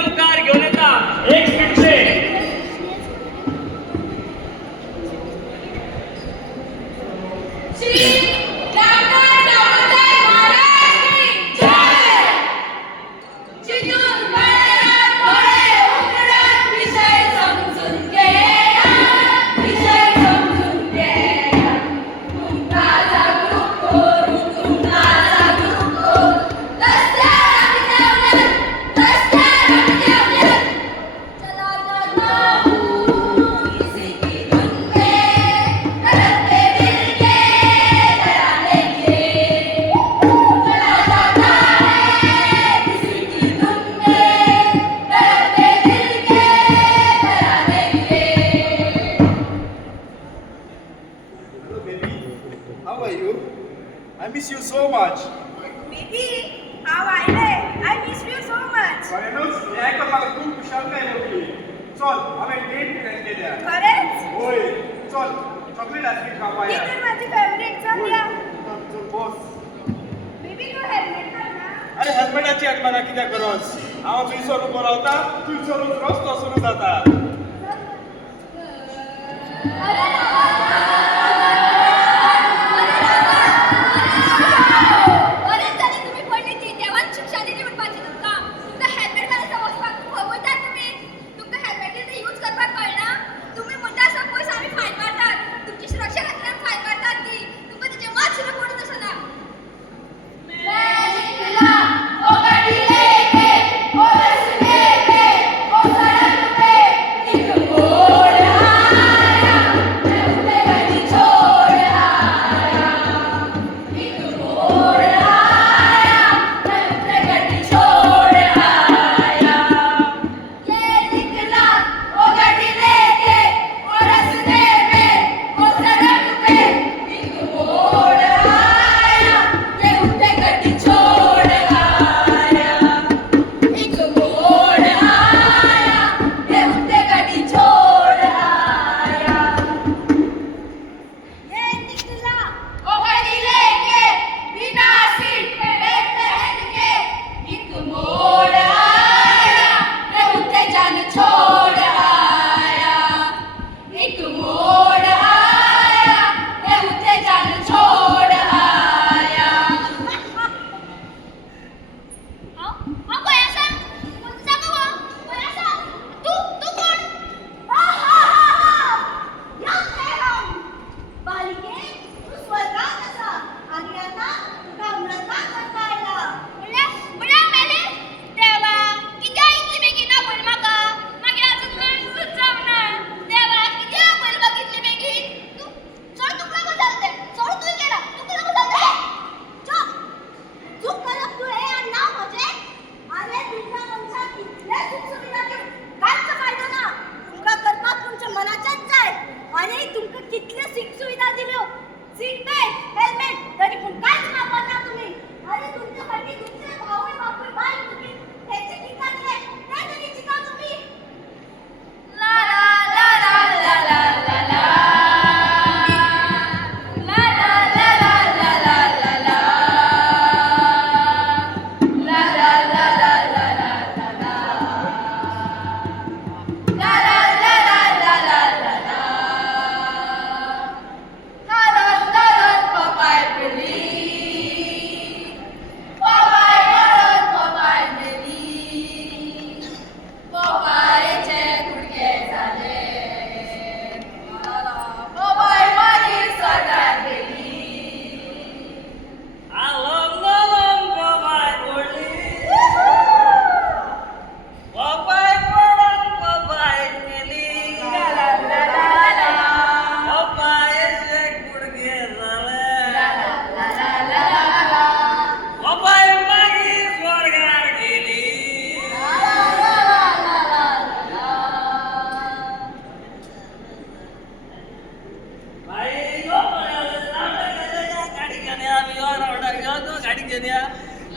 तुमच्या मुखार घेऊन येता एक स्पीडचे अरे हजबंडाची आठवण कित्याक गरज हांव बिसोरून बोलावता तूं विसरून रस्तो सुरू जाता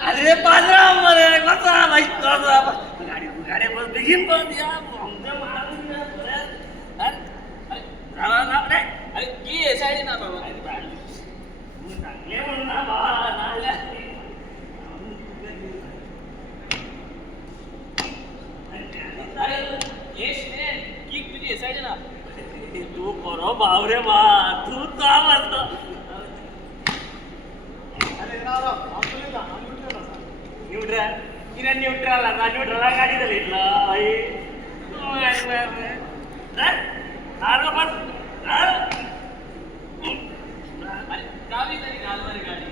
अरे पाजरा मरे कसा भाई गाडी गाडी बस begin पण या आमच्या अरे अरे की आहे साडी ना बाबा चांगले म्हणून ना बाबा नाल्या किक तुझी असायची ना तू करो बावरे बा तू का म्हणतो न्यूट्रल किरण न्यूट्रल आता न्यूट्रलला गाडी तर घेतलं भाई गावी तरी घालणारी गाडी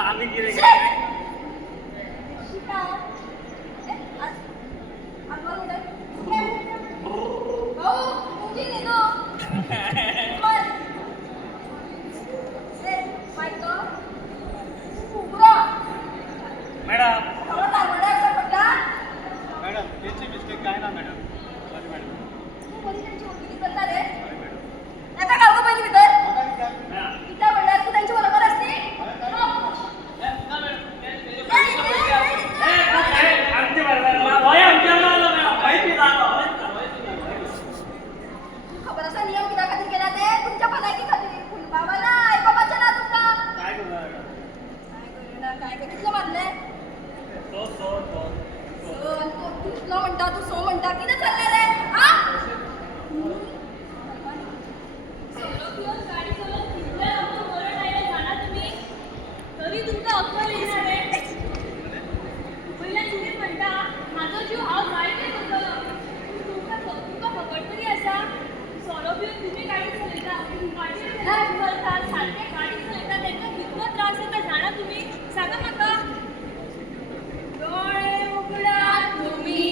आम्ही गिरे मॅडम त्याची मिस्टेक काय ना मॅडम तू सो म्हणता की नाही चालणार आहे तरी तुमचा अक्कल येणार आहे पहिल्या तुम्ही म्हणता माझा जीव हा काय तुमका फकट तरी असा सोलो पिऊन तुम्ही गाडी चलयता सारखे गाडी चलयता त्यांना कितको त्रास येता जाणा तुम्ही सांगा म्हाका डोळे उघडा तुम्ही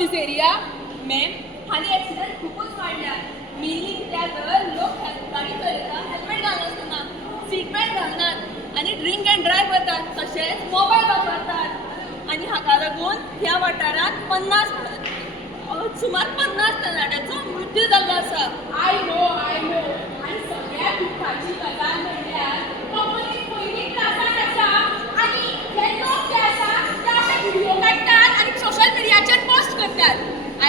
this area, ma'am, हाली ऍक्सिडेंट खूपच वाढल्या. मेनली त्यावर लोक गाडी चलयता हेल्मेट घालनासतना, सीट बेल्ट घालनात आणि ड्रिंक अँड ड्राईव्ह करतात. तशेंच मोबाईल वापरतात आणि हाका लागून ह्या वाठारांत सुमार 50 तरणाट्यांचो मृत्यू जाल्लो आसा. आय नो आणि सगळ्यात दुःखाची गजाल म्हणल्यार कंपनीत पयलीं क्लासान आसा आणि हे लोक जे आसा ते अशे व्हिडिओ काडटात आणि सोशल मिडियाचेर पोस्ट करतात.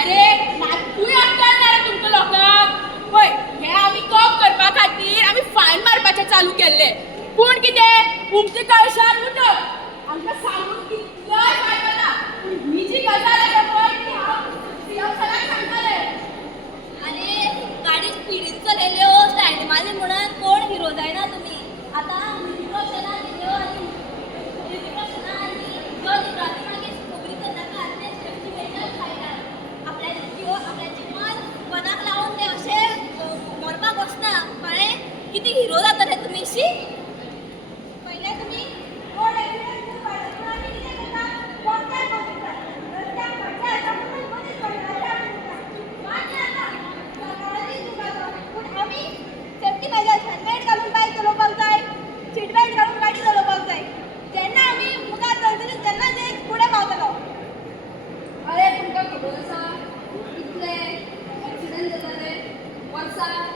अरे मातूय अक्कल ना रे तुमकां लोकांक. पळय हे आमी कप करपा खातीर आमी फायन मारपाचें चालू केल्ले. पूण कितें उमच्या कळशार उदक आमकां सांगून कितलोय फायदो ना. पूण ही जी गजाल आसा पळय ती हांव सीएम सराक सांगतले. आनी गाडी स्पिडीन चलयल्यो स्टायली मारली म्हणून कोण हिरो जायना तुमी. आतां ऋतिक रोशना गेल्यो आनी ऋतिक रोशना आनी जो ट्राफीक मागीर खबरी करनाका आनी ते सेफ्टी मेजर्स खायतात. आपल्या जिवान पदाक लावून ते अशे मरपाक वचना. कळ्ळें कितें हिरो जाता रे तुमी. शी पयले तुमी रोड एक्सिडेंट वाडयता आनी कितें करता वॉकॅट बसयता. रस्त्याक खड्डे आसा म्हणून मदींच पडटा. मान्य आसा सरकाराची चूक आसा. पूण आमी सेफ्टी मेजर्स हेल्मेट घालून बायक चलोवपाक जाय, सीट बेल्ट घालून गाडी चलोवपाक जाय. जेन्ना आमी मुखार चलतली तेन्ना देश फुडें पावतलो. अरे तुमकां खबर आसा कितले ऍक्सिडेंट जाता ते वर्साक.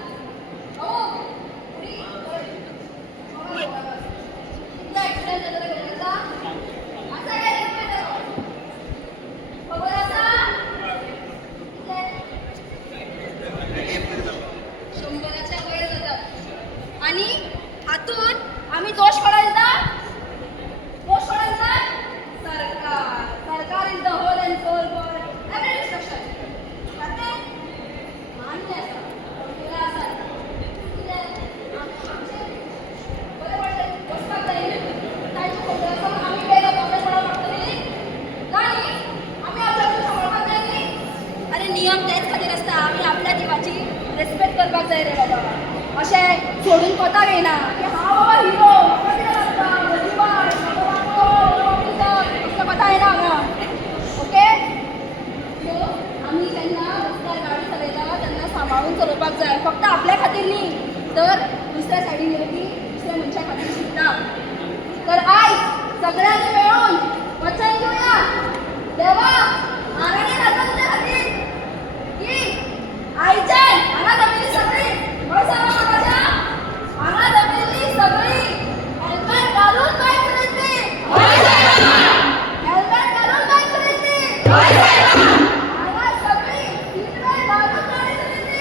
कितले ऍक्सिडेंट जाता ते खबर आसा. आसा काय खबर आसा कितले 100च्या वयर जातात. असे सोडून पता घेईना की हा बाबा हिरो पता आहे ना ओके सो आम्ही त्यांना रस्त्यावर गाडी चालवला त्यांना सांभाळून चलवपाक जाय फक्त आपल्या खातीर न्ही तर दुसऱ्या सायडीन गेले की दुसऱ्या मनशा खातीर सुद्धा तर आयज सगळ्यांनी मिळून वचन घेऊया देवा आनंदी राहता तुझ्या खातीर की आईच्यान हांगा जमिल्ली सगळी हांगा जमिल्ली सगळी हेल्मेट घालून बायक चलयतली हेल्मेट घालून बायक चलयतली हांगा सगळी सीट बेल्ट घालून गाडी चलयतली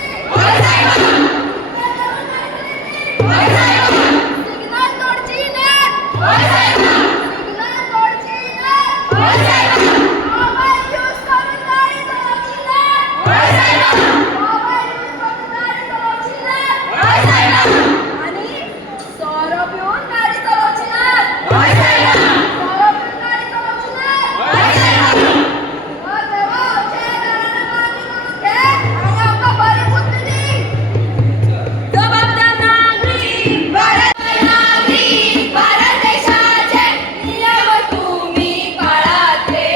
सिग्नल तोडची नाही सिग्नल तोडची नाही मोबाईल यूज करून गाडी चलवची नाही मोबाईल यूज करून गाडी चलवची नाही आणि सोरो पिऊन गाडी चलवची नाही सोरो पिऊन गाडी चलवची नाही देवा जे गाडीने मारली म्हणून घे आणि आमका बरी बुद्धी दी जबाबदार नागरिक भारत देशाचे नियम तुम्ही पाळाचे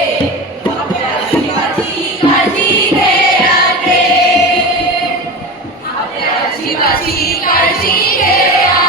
आपल्या जीवाची काळजी घ्या आपल्या जीवाची काळजी घ्या